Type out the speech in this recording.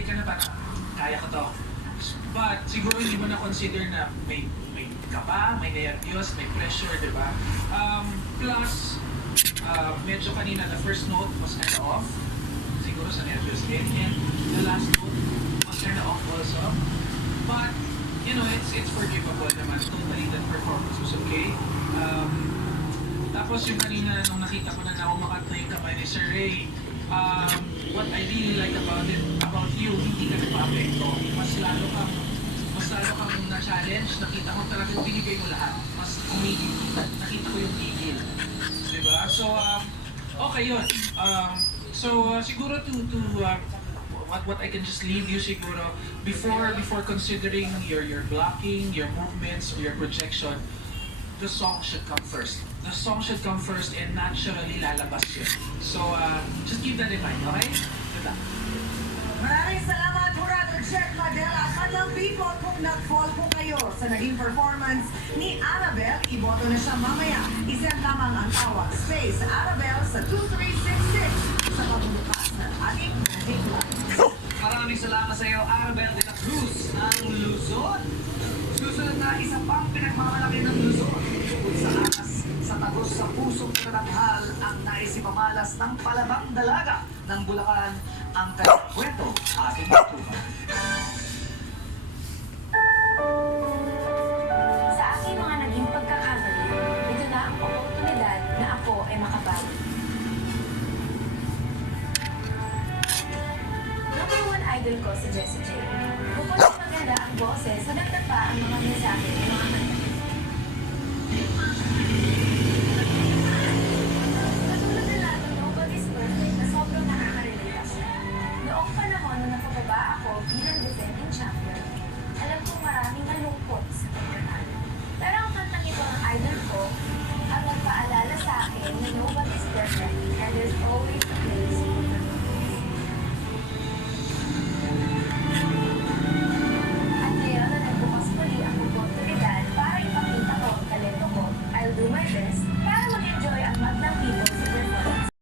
50 ka na, parang kaya ko to. But siguro hindi mo na-consider na may kaba, may nervyos, may pressure, di ba? Plus, medyo kanina, the first note was kind of off. Siguro sa nervyos din. And the last note was kind of off also. But, you know, it's forgivable naman. Totally, that performance was okay. Tapos yung kanina, nung nakita ko na umakat na yung kamay ni Sir Ray, what I really like about you, hindi ka nagpa-apekto. Mas lalo kang na-challenge. Nakita ko talagang binigay mo lahat. Mas umigil. Nakita ko yung gigil. Diba? So, okay yun. Siguro what I can just leave you siguro, before considering your blocking, your movements, your projection, the song should come first. The song should come first and naturally lalabas yun. So, just keep that in mind, okay? Good luck. Maraming salamat, Jurado Check Madela. Malambikot kung nag-fall po kayo sa naging performance ni Annabelle. Iboto na siya mamaya. Isend lamang ang tawag. Space Annabelle sa 2366 sa pagbubukas ng ating Magic Line. Maraming salamat sa iyo, Annabelle de la Cruz, ng Luzon. Susunod na isa pang pinagmamalaki ng Luzon. Tungkol sa akas, sa tagos sa pusong kanaghal ang naisipamalas ng palabang dalaga ng Bulacan ang kanyang kwento ating matutunan. Sa aking mga naging pagkakamali, ito na ang oportunidad na ako ay makabawi. Number 1 idol ko si Jessie J. Bukod sa maganda ang boses, nadagdag pa ang mga mensahe ng mga kanta. Katulad na lang ng Nobody's Perfect na sobrang nakaka-relate ako. Noong panahon na napababa ako bilang defending champion, alam kong maraming nalungkot sa pagkatalo. Pero ang kantang ito ng idol ko ang nagpaalala sa akin na nobody's perfect and there's always